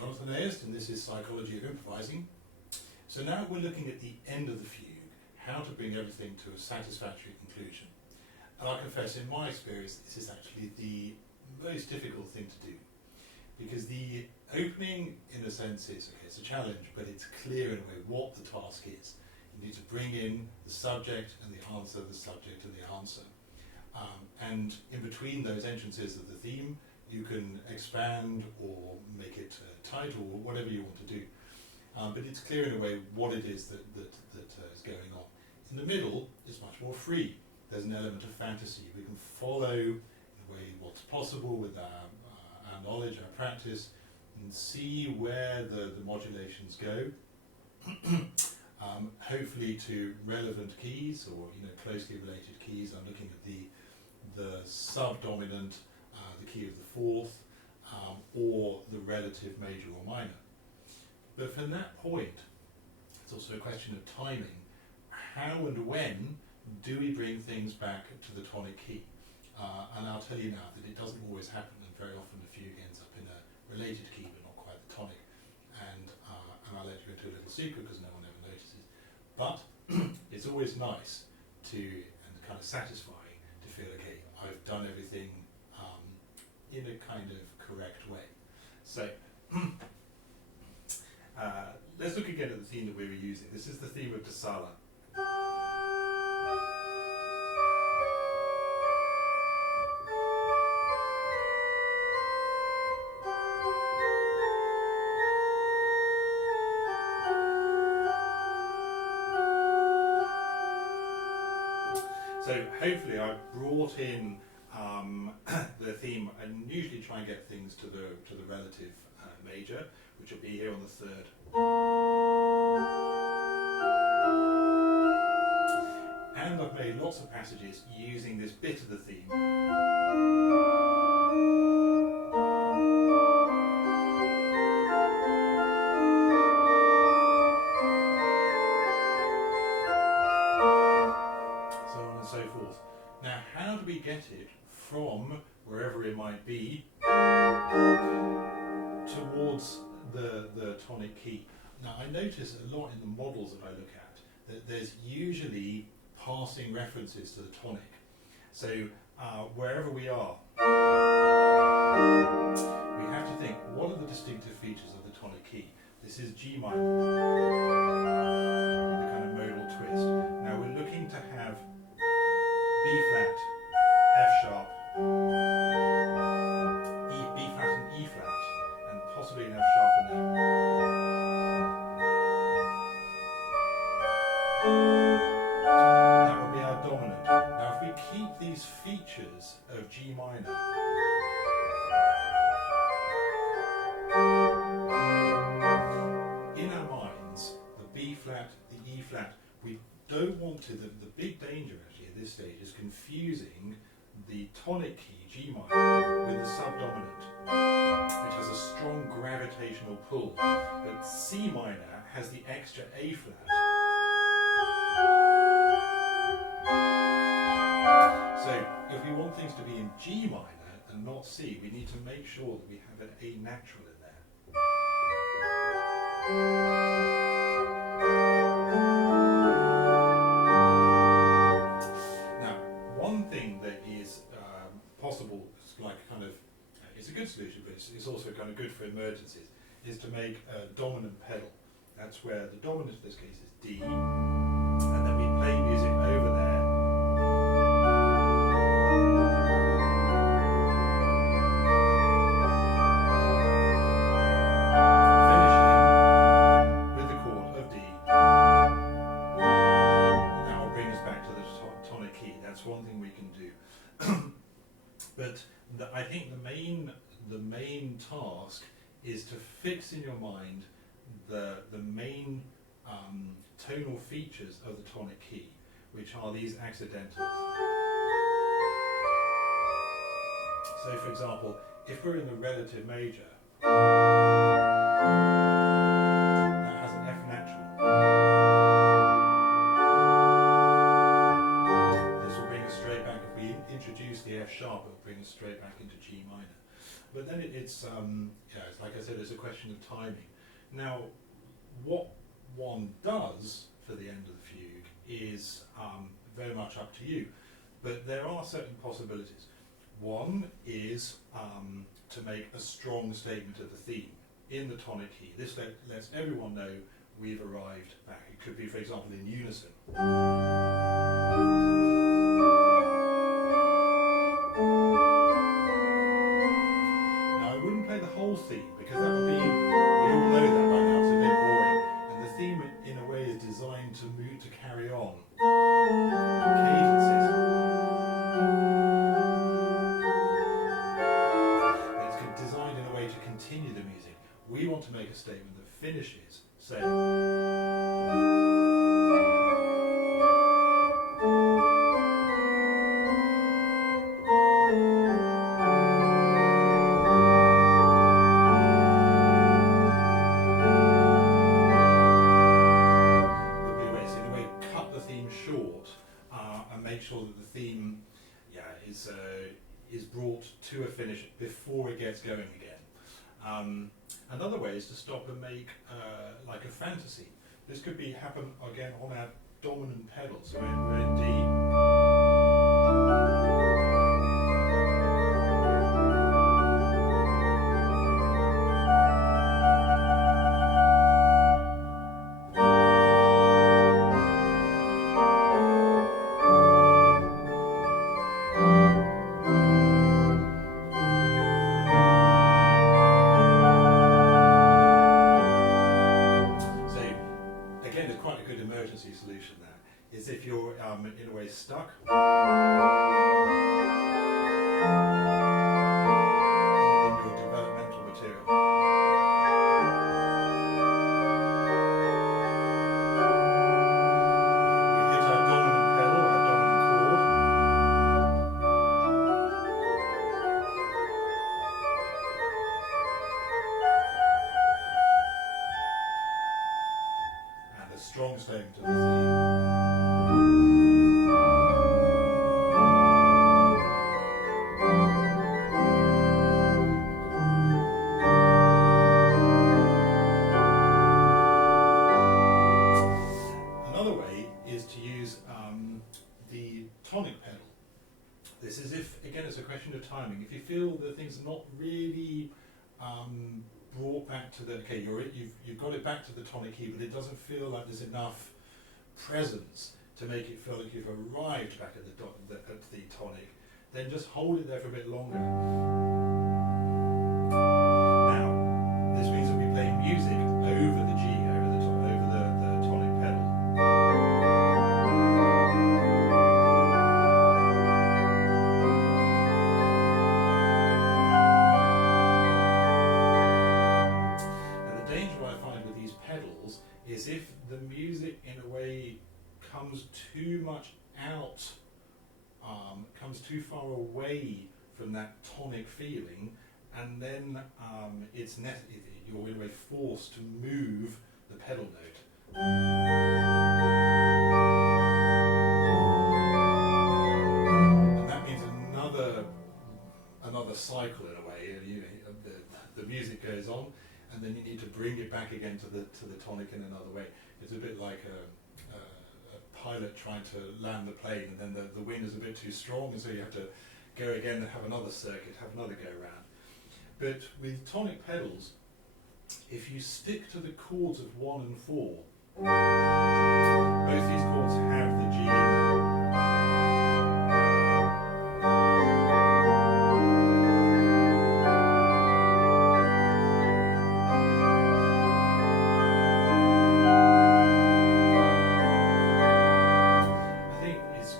And this is Psychology of Improvising. So now we're looking at the end of the fugue, how to bring everything to a satisfactory conclusion. And I confess, in my experience, this is actually the most difficult thing to do, because the opening, in a sense, is okay, it's a challenge, but it's clear in a way what the task is. You need to bring in the subject and the answer, the subject and the answer. And in between those entrances of the theme, you can expand or make it title or whatever you want to do. But it's clear in a way what it is that is going on. In the middle, it's much more free. There's an element of fantasy. We can follow, in a way, what's possible with our knowledge, our practice, and see where the modulations go. Hopefully to relevant keys or closely related keys. I'm looking at the subdominant, the key of the fourth, or the relative major or minor. But from that point, it's also a question of timing. How and when do we bring things back to the tonic key? And I'll tell you now that it doesn't always happen, and very often the fugue ends up in a related key, but not quite the tonic. And I'll let you into a little secret because no one ever notices. But it's always nice and kind of satisfying to feel, okay, I've done everything in a kind of correct way. So let's look again at the theme that we were using. This is the theme of Dasala. So hopefully I've brought in the theme, and usually try and get things to the relative major, which will be here on the third. And I've made lots of passages using this bit of the theme. So on and so forth. Now, how do we get it from wherever it might be towards the tonic key? Now, I notice a lot in the models that I look at that there's usually passing references to the tonic. So wherever we are, we have to think, what are the distinctive features of the tonic key? This is G minor, the kind of modal twist. Now we're looking to have B flat, F sharp, B flat and E flat, and possibly an F sharp in there. That would be our dominant. Now if we keep these features of G minor, in our minds, the B flat, the E flat, we don't want to, the big danger actually at this stage is confusing the tonic key, G minor, with the subdominant, which has a strong gravitational pull. But C minor has the extra A flat. So if we want things to be in G minor and not C, we need to make sure that we have an A natural in there. Now, one thing that is possible, like kind of, it's a good solution, but it's also kind of good for emergencies, is to make a dominant pedal. That's where the dominant in this case is D, and then we play music over there. One thing we can do. But I think the main task is to fix in your mind the main tonal features of the tonic key, which are these accidentals. So for example, if we're in the relative major, that has an F natural. Introduce the F sharp, it will bring us straight back into G minor. But then it's like I said, it's a question of timing. Now, what one does for the end of the fugue is very much up to you, but there are certain possibilities. One is to make a strong statement of the theme in the tonic key. This lets everyone know we've arrived back. It could be, for example, in unison. Now, I wouldn't play the whole theme because that would be, we all know that by now, it's a bit boring. And the theme, in a way, is designed to move, to carry on. Cadences. It's designed in a way to continue the music. We want to make a statement that finishes, say, sure that the theme is brought to a finish before it gets going again. Another way is to stop and make like a fantasy. This could happen again on our dominant pedal. So we're in D. Solution there is if you're in a way stuck in your developmental material. We hit our dominant pedal, our dominant chord. And a strong statement of the theme. Another way is to use the tonic pedal. This is again, it's a question of timing. If you feel that things are not really brought back to the, okay, you've got it back to the tonic key, but it doesn't feel like there's enough presence to make it feel like you've arrived back at the tonic, then just hold it there for a bit longer. Now, this means that we play music over the G, over the tonic pedal. Pedals is if the music in a way comes too much out, comes too far away from that tonic feeling, and then you're in a way forced to move the pedal note. And that means another cycle in a way. The music goes on, and then you need to bring it back again to the tonic in another way. It's a bit like a pilot trying to land the plane, and then the wind is a bit too strong, and so you have to go again and have another circuit, have another go round. But with tonic pedals, if you stick to the chords of 1 and 4, both these chords have the G in them.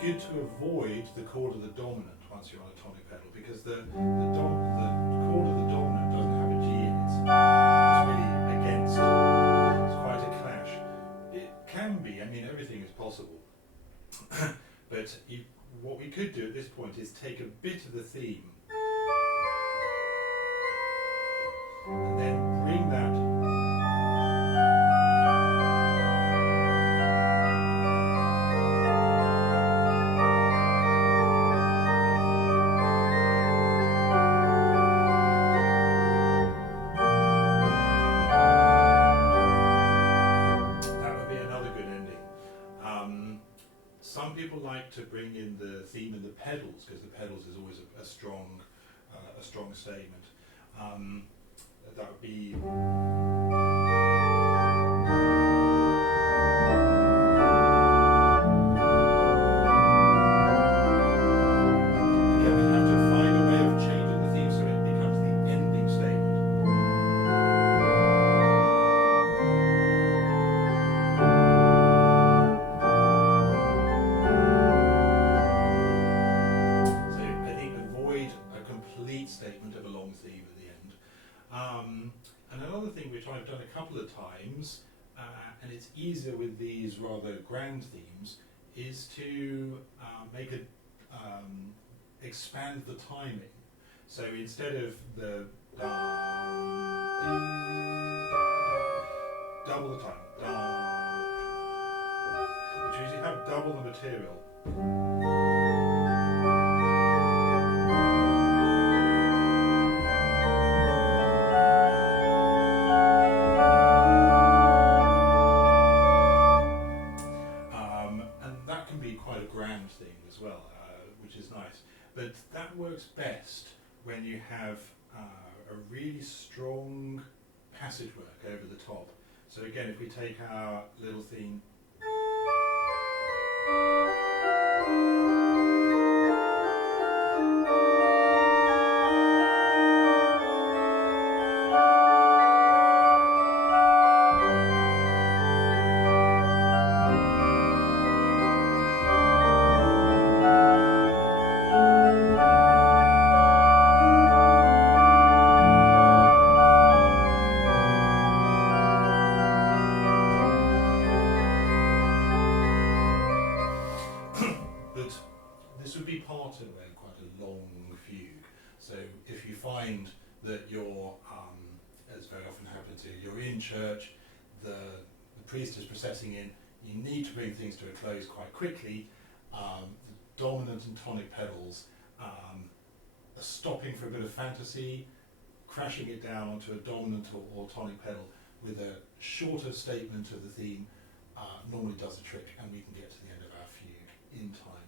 Good to avoid the chord of the dominant once you're on a tonic pedal, because the chord of the dominant doesn't have a G in it. It's really against. It's quite a clash. It can be. I mean, everything is possible. But what we could do at this point is take a bit of the theme and then bring that. people like to bring in the theme and the pedals, because the pedals is always a strong statement. That would be. Again, we have to find a way of changing the theme so it becomes the ending statement. So I think avoid a complete statement of a long theme at the end. And another thing which I've done a couple of times, and it's easier with these rather grand themes, is to make a expand the timing. So instead of the double the time, which means you have double the material. And that can be quite a grand thing as well, which is nice. But that works best when you have a really strong passage work over the top. So again, if we take our little theme, but this would be part of quite a long fugue. So if you find that you're, as very often happens here, you're in church, the priest is processing in, you need to bring things to a close quite quickly. The dominant and tonic pedals are stopping for a bit of fantasy, crashing it down onto a dominant or tonic pedal with a shorter statement of the theme normally does the trick, and we can get to the end of our fugue in time.